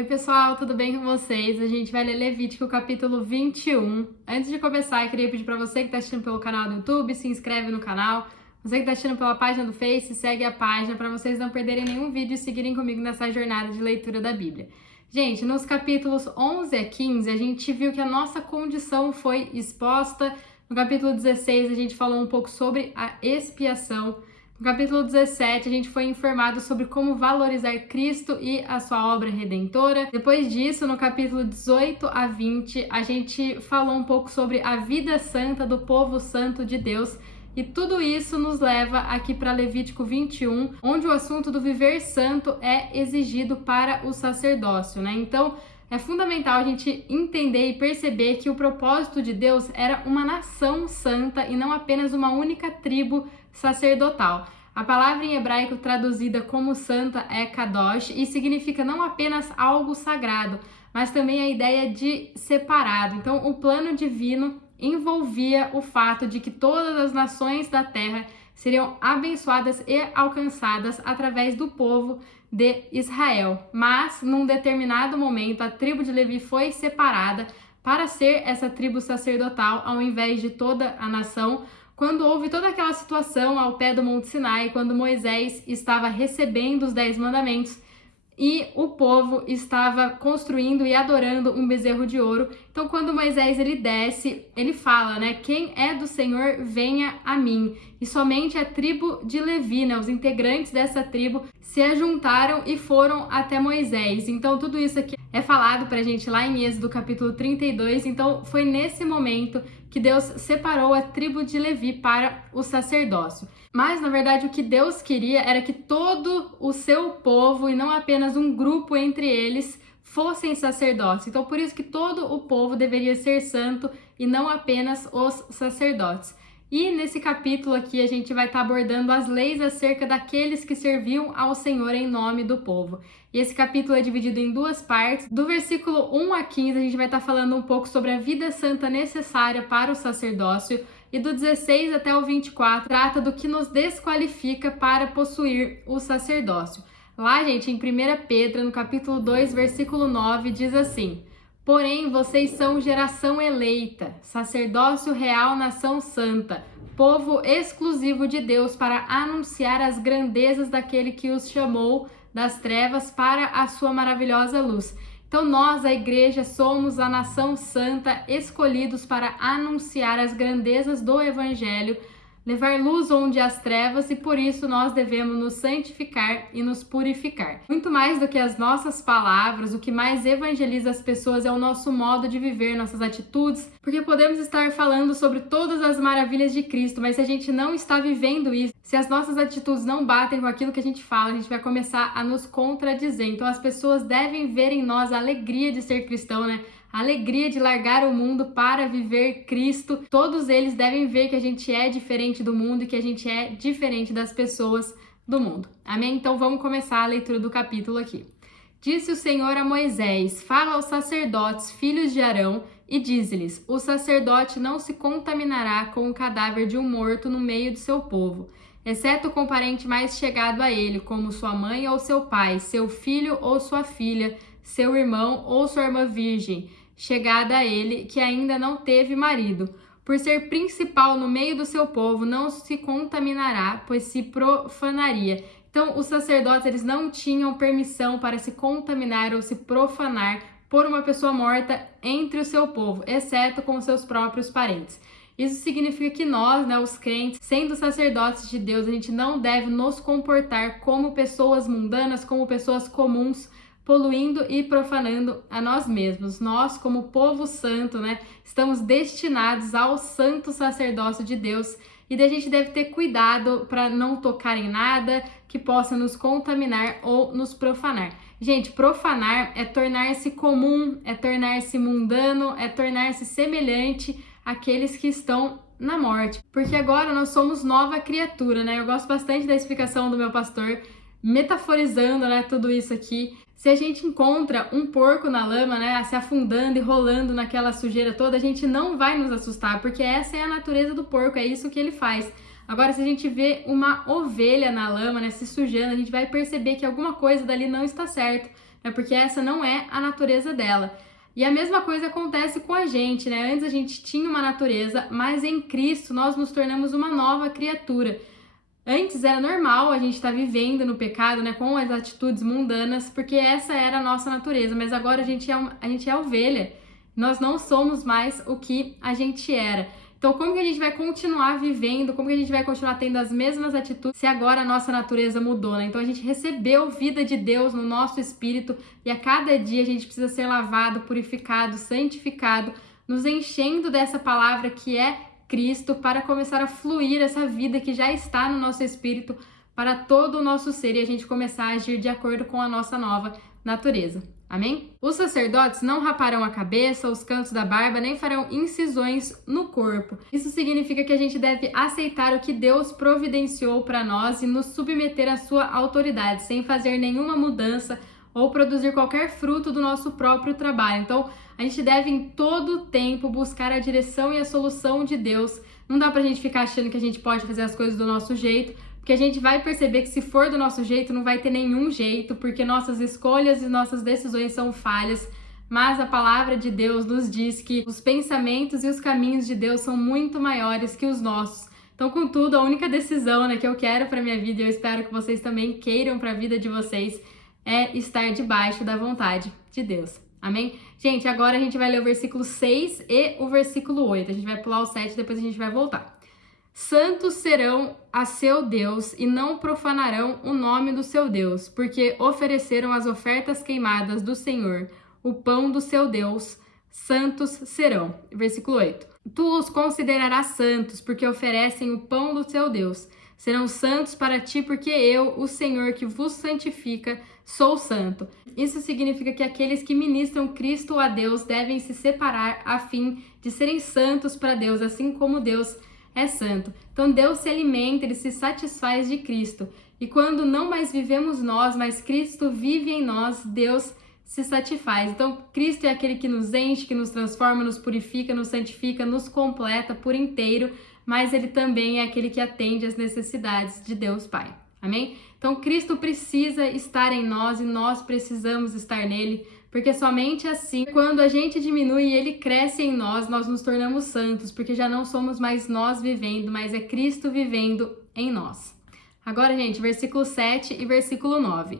Oi pessoal, tudo bem com vocês? A gente vai ler Levítico capítulo 21. Antes de começar, eu queria pedir para você que está assistindo pelo canal do YouTube, se inscreve no canal. Você que está assistindo pela página do Face, segue a página para vocês não perderem nenhum vídeo e seguirem comigo nessa jornada de leitura da Bíblia. Gente, nos capítulos 11 a 15, a gente viu que a nossa condição foi exposta. No capítulo 16, a gente falou um pouco sobre a expiação. No capítulo 17, a gente foi informado sobre como valorizar Cristo e a sua obra redentora. Depois disso, no capítulo 18 a 20, a gente falou um pouco sobre a vida santa do povo santo de Deus. E tudo isso nos leva aqui para Levítico 21, onde o assunto do viver santo é exigido para o sacerdócio, né? Então, é fundamental a gente entender e perceber que o propósito de Deus era uma nação santa e não apenas uma única tribo sacerdotal. A palavra em hebraico traduzida como santa é kadosh e significa não apenas algo sagrado, mas também a ideia de separado. Então, o plano divino envolvia o fato de que todas as nações da terra seriam abençoadas e alcançadas através do povo de Israel. Mas, num determinado momento, a tribo de Levi foi separada para ser essa tribo sacerdotal ao invés de toda a nação, quando houve toda aquela situação ao pé do Monte Sinai, quando Moisés estava recebendo os 10 mandamentos e o povo estava construindo e adorando um bezerro de ouro. Então, quando Moisés ele desce, ele fala, né? Quem é do Senhor, venha a mim. E somente a tribo de Levi, né? Os integrantes dessa tribo se ajuntaram e foram até Moisés. Então, tudo isso aqui é falado pra gente lá em Êxodo capítulo 32. Então, foi nesse momento que Deus separou a tribo de Levi para o sacerdócio. Mas, na verdade, o que Deus queria era que todo o seu povo, e não apenas um grupo entre eles, fossem sacerdócios. Então, por isso que todo o povo deveria ser santo e não apenas os sacerdotes. E nesse capítulo aqui a gente vai estar abordando as leis acerca daqueles que serviam ao Senhor em nome do povo. E esse capítulo é dividido em duas partes. Do versículo 1 a 15 a gente vai estar falando um pouco sobre a vida santa necessária para o sacerdócio. E do 16 até o 24 trata do que nos desqualifica para possuir o sacerdócio. Lá, gente, em 1 Pedro, no capítulo 2, versículo 9, diz assim: porém, vocês são geração eleita, sacerdócio real, nação santa, povo exclusivo de Deus, para anunciar as grandezas daquele que os chamou das trevas para a sua maravilhosa luz. Então nós, a igreja, somos a nação santa, escolhidos para anunciar as grandezas do evangelho, levar luz onde há as trevas, e por isso nós devemos nos santificar e nos purificar. Muito mais do que as nossas palavras, o que mais evangeliza as pessoas é o nosso modo de viver, nossas atitudes, porque podemos estar falando sobre todas as maravilhas de Cristo, mas se a gente não está vivendo isso, se as nossas atitudes não batem com aquilo que a gente fala, a gente vai começar a nos contradizer. Então as pessoas devem ver em nós a alegria de ser cristão, né? A alegria de largar o mundo para viver Cristo. Todos eles devem ver que a gente é diferente do mundo e que a gente é diferente das pessoas do mundo. Amém? Então vamos começar a leitura do capítulo aqui. Disse o Senhor a Moisés: fala aos sacerdotes, filhos de Arão, e dize-lhes: o sacerdote não se contaminará com o cadáver de um morto no meio do seu povo, exceto com o parente mais chegado a ele, como sua mãe ou seu pai, seu filho ou sua filha, seu irmão ou sua irmã virgem, chegada a ele, que ainda não teve marido. Por ser principal no meio do seu povo, não se contaminará, pois se profanaria. Então, os sacerdotes eles não tinham permissão para se contaminar ou se profanar por uma pessoa morta entre o seu povo, exceto com seus próprios parentes. Isso significa que nós, né, os crentes, sendo sacerdotes de Deus, a gente não deve nos comportar como pessoas mundanas, como pessoas comuns, poluindo e profanando a nós mesmos. Nós, como povo santo, né, estamos destinados ao santo sacerdócio de Deus, e a gente deve ter cuidado para não tocar em nada que possa nos contaminar ou nos profanar. Gente, profanar é tornar-se comum, é tornar-se mundano, é tornar-se semelhante àqueles que estão na morte. Porque agora nós somos nova criatura, né? Eu gosto bastante da explicação do meu pastor, metaforizando, né, tudo isso aqui. Se a gente encontra um porco na lama, né, se afundando e rolando naquela sujeira toda, a gente não vai nos assustar, porque essa é a natureza do porco, é isso que ele faz. Agora, se a gente vê uma ovelha na lama, né, se sujando, a gente vai perceber que alguma coisa dali não está certo. é porque essa não é a natureza dela. E a mesma coisa acontece com a gente, né? Antes a gente tinha uma natureza, mas em Cristo nós nos tornamos uma nova criatura. Antes era normal a gente estar vivendo no pecado, né, com as atitudes mundanas, porque essa era a nossa natureza, mas agora a gente é ovelha. Nós não somos mais o que a gente era. Então, como que a gente vai continuar vivendo, como que a gente vai continuar tendo as mesmas atitudes se agora a nossa natureza mudou, né? Então, a gente recebeu vida de Deus no nosso espírito e a cada dia a gente precisa ser lavado, purificado, santificado, nos enchendo dessa palavra que é Cristo para começar a fluir essa vida que já está no nosso espírito para todo o nosso ser e a gente começar a agir de acordo com a nossa nova natureza. Amém? Os sacerdotes não raparão a cabeça, os cantos da barba, nem farão incisões no corpo. Isso significa que a gente deve aceitar o que Deus providenciou para nós e nos submeter à sua autoridade, sem fazer nenhuma mudança ou produzir qualquer fruto do nosso próprio trabalho. Então, a gente deve em todo tempo buscar a direção e a solução de Deus. Não dá pra gente ficar achando que a gente pode fazer as coisas do nosso jeito, porque a gente vai perceber que se for do nosso jeito, não vai ter nenhum jeito, porque nossas escolhas e nossas decisões são falhas. Mas a palavra de Deus nos diz que os pensamentos e os caminhos de Deus são muito maiores que os nossos. Então, contudo, a única decisão, né, que eu quero para minha vida, e eu espero que vocês também queiram para a vida de vocês, é estar debaixo da vontade de Deus. Amém? Gente, agora a gente vai ler o versículo 6 e o versículo 8. A gente vai pular o 7 e depois a gente vai voltar. Santos serão a seu Deus e não profanarão o nome do seu Deus, porque ofereceram as ofertas queimadas do Senhor, o pão do seu Deus, santos serão. Versículo 8. Tu os considerarás santos, porque oferecem o pão do seu Deus. Serão santos para ti, porque eu, o Senhor que vos santifica, sou santo. Isso significa que aqueles que ministram Cristo a Deus devem se separar a fim de serem santos para Deus, assim como Deus é santo. Então Deus se alimenta, Ele se satisfaz de Cristo. E quando não mais vivemos nós, mas Cristo vive em nós, Deus se satisfaz. Então Cristo é aquele que nos enche, que nos transforma, nos purifica, nos santifica, nos completa por inteiro, mas Ele também é aquele que atende às necessidades de Deus Pai. Amém? Então Cristo precisa estar em nós e nós precisamos estar nele, porque somente assim, quando a gente diminui e ele cresce em nós, nós nos tornamos santos, porque já não somos mais nós vivendo, mas é Cristo vivendo em nós. Agora, gente, versículo 7 e versículo 9.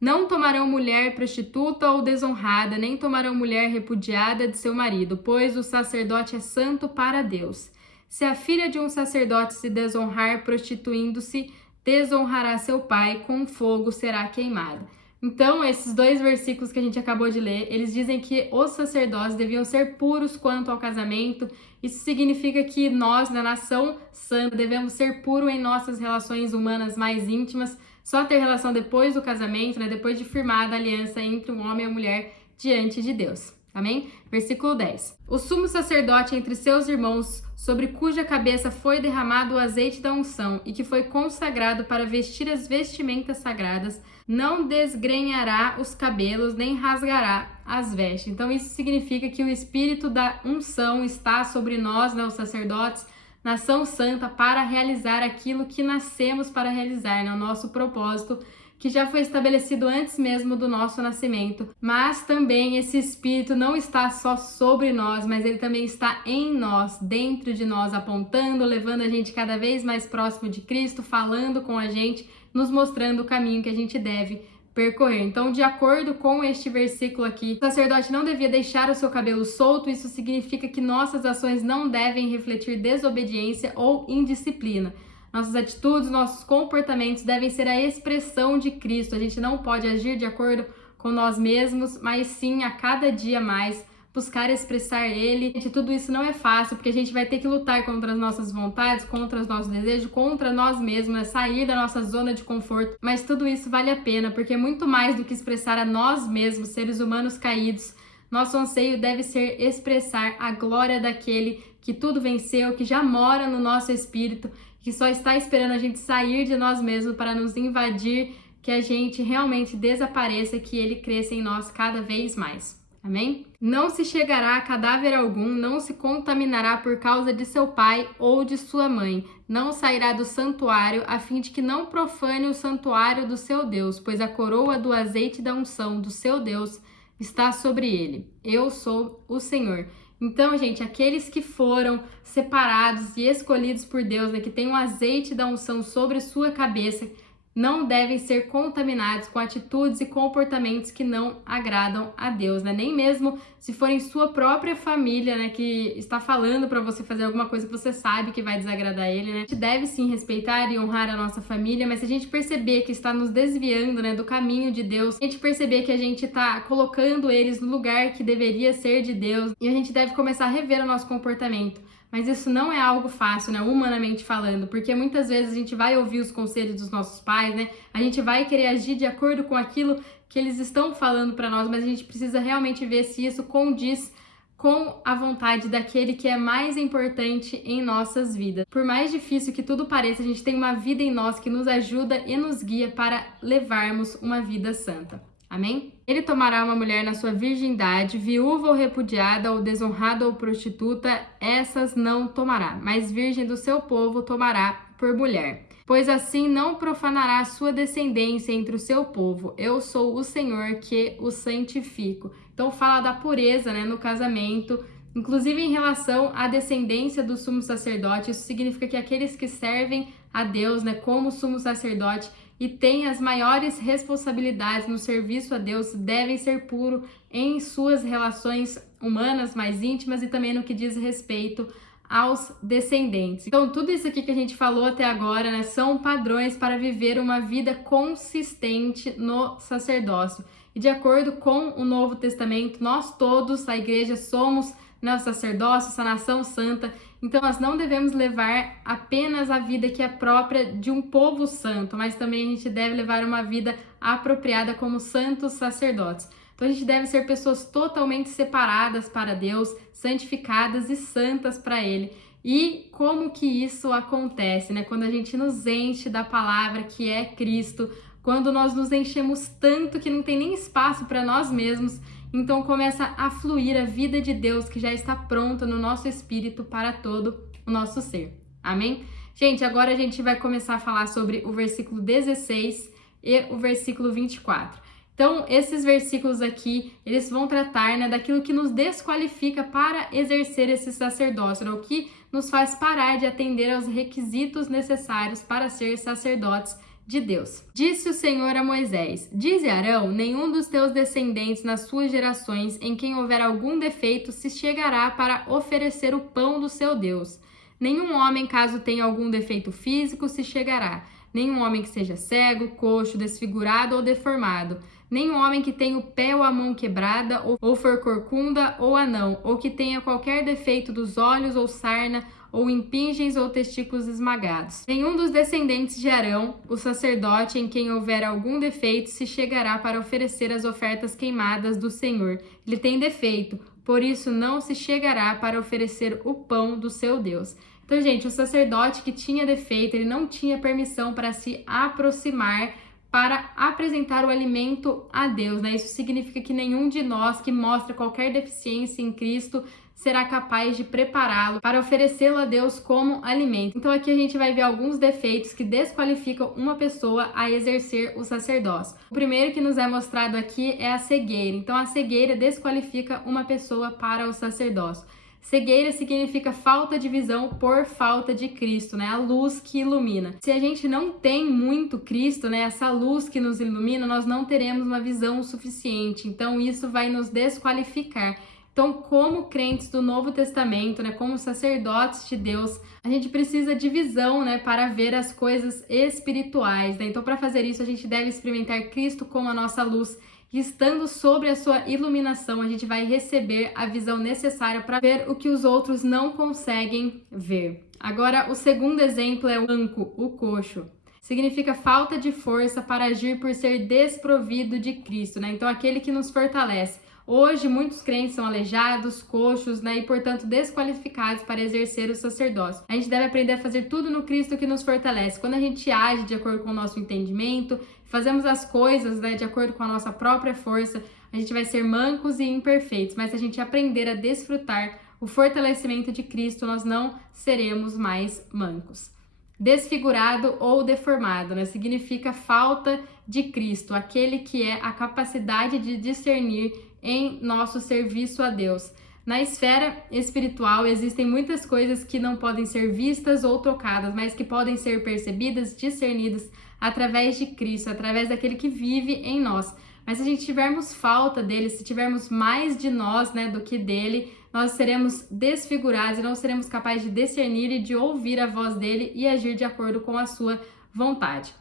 Não tomarão mulher prostituta ou desonrada, nem tomarão mulher repudiada de seu marido, pois o sacerdote é santo para Deus. Se a filha de um sacerdote se desonrar prostituindo-se, desonrará seu pai, com fogo será queimada. Então, esses dois versículos que a gente acabou de ler, eles dizem que os sacerdotes deviam ser puros quanto ao casamento. Isso significa que nós, na nação santa, devemos ser puros em nossas relações humanas mais íntimas, só ter relação depois do casamento, né? Depois de firmada a aliança entre um homem e a mulher diante de Deus. Amém? Versículo 10. O sumo sacerdote entre seus irmãos, sobre cuja cabeça foi derramado o azeite da unção e que foi consagrado para vestir as vestimentas sagradas, não desgrenhará os cabelos nem rasgará as vestes. Então isso significa que o espírito da unção está sobre nós, né, os sacerdotes, nação santa, para realizar aquilo que nascemos para realizar, né, o nosso propósito, que já foi estabelecido antes mesmo do nosso nascimento. Mas também esse Espírito não está só sobre nós, mas ele também está em nós, dentro de nós, apontando, levando a gente cada vez mais próximo de Cristo, falando com a gente, nos mostrando o caminho que a gente deve percorrer. Então, de acordo com este versículo aqui, o sacerdote não devia deixar o seu cabelo solto. Isso significa que nossas ações não devem refletir desobediência ou indisciplina. Nossas atitudes, nossos comportamentos devem ser a expressão de Cristo. A gente não pode agir de acordo com nós mesmos, mas sim a cada dia mais buscar expressar Ele. Gente, tudo isso não é fácil, porque a gente vai ter que lutar contra as nossas vontades, contra os nossos desejos, contra nós mesmos, né? Sair da nossa zona de conforto. Mas tudo isso vale a pena, porque é muito mais do que expressar a nós mesmos, seres humanos caídos. Nosso anseio deve ser expressar a glória daquele que tudo venceu, que já mora no nosso espírito, que só está esperando a gente sair de nós mesmos para nos invadir, que a gente realmente desapareça, que ele cresça em nós cada vez mais. Amém? Não se chegará a cadáver algum, não se contaminará por causa de seu pai ou de sua mãe. Não sairá do santuário, a fim de que não profane o santuário do seu Deus, pois a coroa do azeite da unção do seu Deus está sobre ele. Eu sou o Senhor. Então, gente, aqueles que foram separados e escolhidos por Deus, né, que tem o azeite da unção sobre sua cabeça, não devem ser contaminados com atitudes e comportamentos que não agradam a Deus, né? Nem mesmo se forem sua própria família, né, que está falando para você fazer alguma coisa que você sabe que vai desagradar ele, né? A gente deve sim respeitar e honrar a nossa família, mas se a gente perceber que está nos desviando, né, do caminho de Deus, a gente perceber que a gente está colocando eles no lugar que deveria ser de Deus, e a gente deve começar a rever o nosso comportamento. Mas isso não é algo fácil, né, humanamente falando, porque muitas vezes a gente vai ouvir os conselhos dos nossos pais, né, a gente vai querer agir de acordo com aquilo que eles estão falando para nós, mas a gente precisa realmente ver se isso condiz com a vontade daquele que é mais importante em nossas vidas. Por mais difícil que tudo pareça, a gente tem uma vida em nós que nos ajuda e nos guia para levarmos uma vida santa. Amém? Ele tomará uma mulher na sua virgindade, viúva ou repudiada, ou desonrada ou prostituta, essas não tomará, mas virgem do seu povo tomará por mulher. Pois assim não profanará a sua descendência entre o seu povo. Eu sou o Senhor que o santifico. Então fala da pureza, né, no casamento, inclusive em relação à descendência do sumo sacerdote. Isso significa que aqueles que servem a Deus, né, como sumo sacerdote, e tem as maiores responsabilidades no serviço a Deus, devem ser puros em suas relações humanas mais íntimas e também no que diz respeito aos descendentes. Então, tudo isso aqui que a gente falou até agora, né, são padrões para viver uma vida consistente no sacerdócio. E de acordo com o Novo Testamento, nós todos, a igreja, somos, né, o sacerdócio, essa nação santa. Então, nós não devemos levar apenas a vida que é própria de um povo santo, mas também a gente deve levar uma vida apropriada como santos sacerdotes. Então, a gente deve ser pessoas totalmente separadas para Deus, santificadas e santas para Ele. E como que isso acontece, né? Quando a gente nos enche da palavra que é Cristo, quando nós nos enchemos tanto que não tem nem espaço para nós mesmos, então começa a fluir a vida de Deus que já está pronta no nosso espírito para todo o nosso ser. Amém? Gente, agora a gente vai começar a falar sobre o versículo 16 e o versículo 24. Então, esses versículos aqui, eles vão tratar, né, daquilo que nos desqualifica para exercer esse sacerdócio, né, o que nos faz parar de atender aos requisitos necessários para ser sacerdotes de Deus. Disse o Senhor a Moisés: Dize a Arão, nenhum dos teus descendentes nas suas gerações, em quem houver algum defeito, se chegará para oferecer o pão do seu Deus. Nenhum homem, caso tenha algum defeito físico, se chegará. Nenhum homem que seja cego, coxo, desfigurado ou deformado. Nenhum homem que tenha o pé ou a mão quebrada, ou for corcunda ou anão, ou que tenha qualquer defeito dos olhos ou sarna, ou impingens ou testículos esmagados. Nenhum dos descendentes de Arão, o sacerdote, em quem houver algum defeito, se chegará para oferecer as ofertas queimadas do Senhor. Ele tem defeito, por isso não se chegará para oferecer o pão do seu Deus. Então, gente, o sacerdote que tinha defeito, ele não tinha permissão para se aproximar para apresentar o alimento a Deus, né? Isso significa que nenhum de nós que mostra qualquer deficiência em Cristo será capaz de prepará-lo para oferecê-lo a Deus como alimento. Então aqui a gente vai ver alguns defeitos que desqualificam uma pessoa a exercer o sacerdócio. O primeiro que nos é mostrado aqui é a cegueira. Então a cegueira desqualifica uma pessoa para o sacerdócio. Cegueira significa falta de visão por falta de Cristo, né? A luz que ilumina. Se a gente não tem muito Cristo, né? Essa luz que nos ilumina, nós não teremos uma visão suficiente. Então isso vai nos desqualificar. Então, como crentes do Novo Testamento, né, como sacerdotes de Deus, a gente precisa de visão, né, para ver as coisas espirituais, né? Então, para fazer isso, a gente deve experimentar Cristo como a nossa luz. E estando sobre a sua iluminação, a gente vai receber a visão necessária para ver o que os outros não conseguem ver. Agora, o segundo exemplo é o manco, o coxo. Significa falta de força para agir por ser desprovido de Cristo, né? Então, aquele que nos fortalece. Hoje, muitos crentes são aleijados, coxos, né, e, portanto, desqualificados para exercer o sacerdócio. A gente deve aprender a fazer tudo no Cristo que nos fortalece. Quando a gente age de acordo com o nosso entendimento, fazemos as coisas, né, de acordo com a nossa própria força, a gente vai ser mancos e imperfeitos, mas se a gente aprender a desfrutar o fortalecimento de Cristo, nós não seremos mais mancos. Desfigurado ou deformado, né? Significa falta de Cristo, aquele que é a capacidade de discernir em nosso serviço a Deus. Na esfera espiritual existem muitas coisas que não podem ser vistas ou tocadas, mas que podem ser percebidas, discernidas através de Cristo, através daquele que vive em nós. Mas se a gente tivermos falta dele, se tivermos mais de nós, né, do que dele, nós seremos desfigurados e não seremos capazes de discernir e de ouvir a voz dele e agir de acordo com a sua vontade.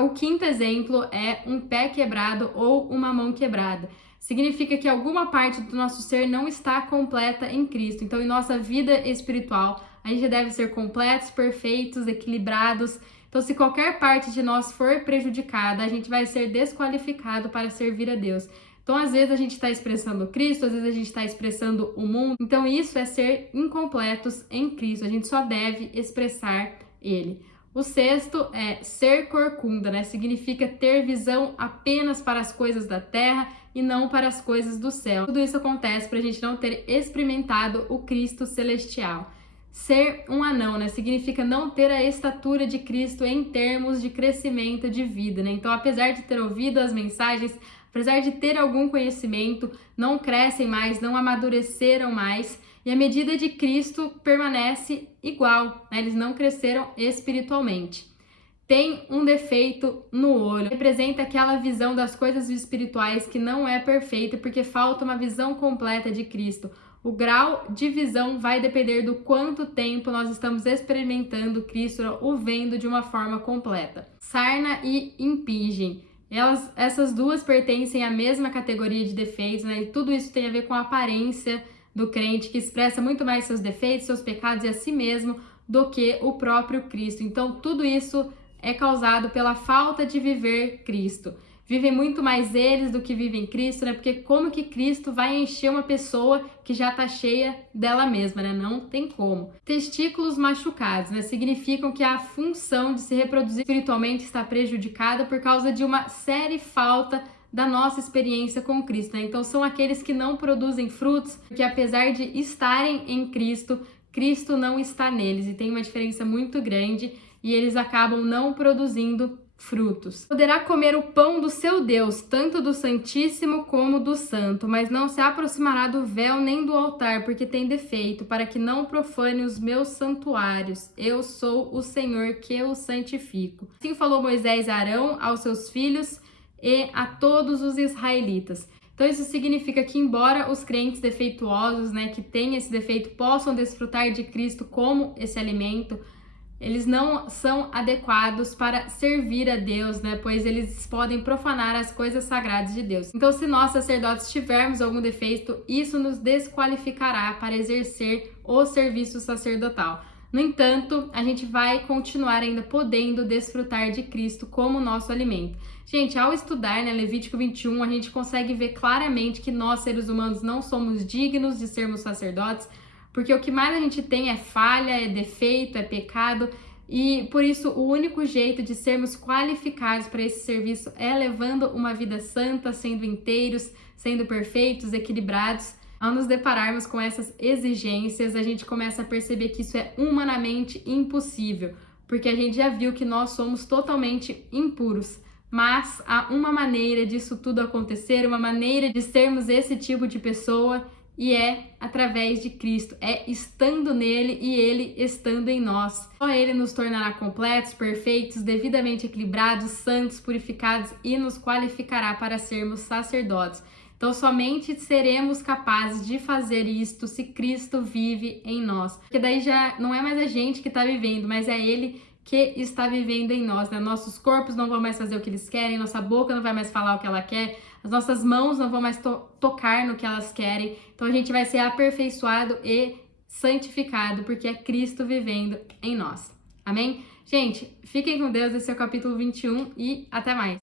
O quinto exemplo é um pé quebrado ou uma mão quebrada. Significa que alguma parte do nosso ser não está completa em Cristo. Então, em nossa vida espiritual, a gente deve ser completos, perfeitos, equilibrados. Então, se qualquer parte de nós for prejudicada, a gente vai ser desqualificado para servir a Deus. Então, às vezes a gente está expressando Cristo, às vezes a gente está expressando o mundo. Então, isso é ser incompletos em Cristo. A gente só deve expressar Ele. O sexto é ser corcunda, né? Significa ter visão apenas para as coisas da terra e não para as coisas do céu. Tudo isso acontece para a gente não ter experimentado o Cristo celestial. Ser um anão, né? Significa não ter a estatura de Cristo em termos de crescimento de vida, né? Então, apesar de ter ouvido as mensagens, apesar de ter algum conhecimento, não crescem mais, não amadureceram mais, e a medida de Cristo permanece igual, né? Eles não cresceram espiritualmente. Tem um defeito no olho, representa aquela visão das coisas espirituais que não é perfeita porque falta uma visão completa de Cristo. O grau de visão vai depender do quanto tempo nós estamos experimentando Cristo, o vendo de uma forma completa. Sarna e impingem. Essas duas pertencem à mesma categoria de defeitos, né? E tudo isso tem a ver com a aparência do crente, que expressa muito mais seus defeitos, seus pecados e a si mesmo do que o próprio Cristo. Então, tudo isso é causado pela falta de viver Cristo. Vivem muito mais eles do que vivem Cristo, né? Porque como que Cristo vai encher uma pessoa que já tá cheia dela mesma, né? Não tem como. Testículos machucados, né? Significam que a função de se reproduzir espiritualmente está prejudicada por causa de uma séria falta da nossa experiência com Cristo, né? Então são aqueles que não produzem frutos, porque apesar de estarem em Cristo, Cristo não está neles e tem uma diferença muito grande e eles acabam não produzindo frutos. Poderá comer o pão do seu Deus, tanto do Santíssimo como do Santo, mas não se aproximará do véu nem do altar, porque tem defeito, para que não profane os meus santuários. Eu sou o Senhor que o santifico. Assim falou Moisés a Arão, aos seus filhos e a todos os israelitas. Então isso significa que embora os crentes defeituosos, né, que têm esse defeito, possam desfrutar de Cristo como esse alimento, eles não são adequados para servir a Deus, né? Pois eles podem profanar as coisas sagradas de Deus. Então, se nós sacerdotes tivermos algum defeito, isso nos desqualificará para exercer o serviço sacerdotal. No entanto, a gente vai continuar ainda podendo desfrutar de Cristo como nosso alimento. Gente, ao estudar, né, Levítico 21, a gente consegue ver claramente que nós, seres humanos, não somos dignos de sermos sacerdotes, porque o que mais a gente tem é falha, é defeito, é pecado, e por isso o único jeito de sermos qualificados para esse serviço é levando uma vida santa, sendo inteiros, sendo perfeitos, equilibrados. Ao nos depararmos com essas exigências, a gente começa a perceber que isso é humanamente impossível, porque a gente já viu que nós somos totalmente impuros. Mas há uma maneira disso tudo acontecer, uma maneira de sermos esse tipo de pessoa, e é através de Cristo, é estando nele e ele estando em nós. Só ele nos tornará completos, perfeitos, devidamente equilibrados, santos, purificados e nos qualificará para sermos sacerdotes. Então, somente seremos capazes de fazer isto se Cristo vive em nós. Porque daí já não é mais a gente que está vivendo, mas é ele que está vivendo em nós, né? Nossos corpos não vão mais fazer o que eles querem, nossa boca não vai mais falar o que ela quer, as nossas mãos não vão mais tocar no que elas querem. Então a gente vai ser aperfeiçoado e santificado, porque é Cristo vivendo em nós. Amém? Gente, fiquem com Deus, esse é o capítulo 21 e até mais.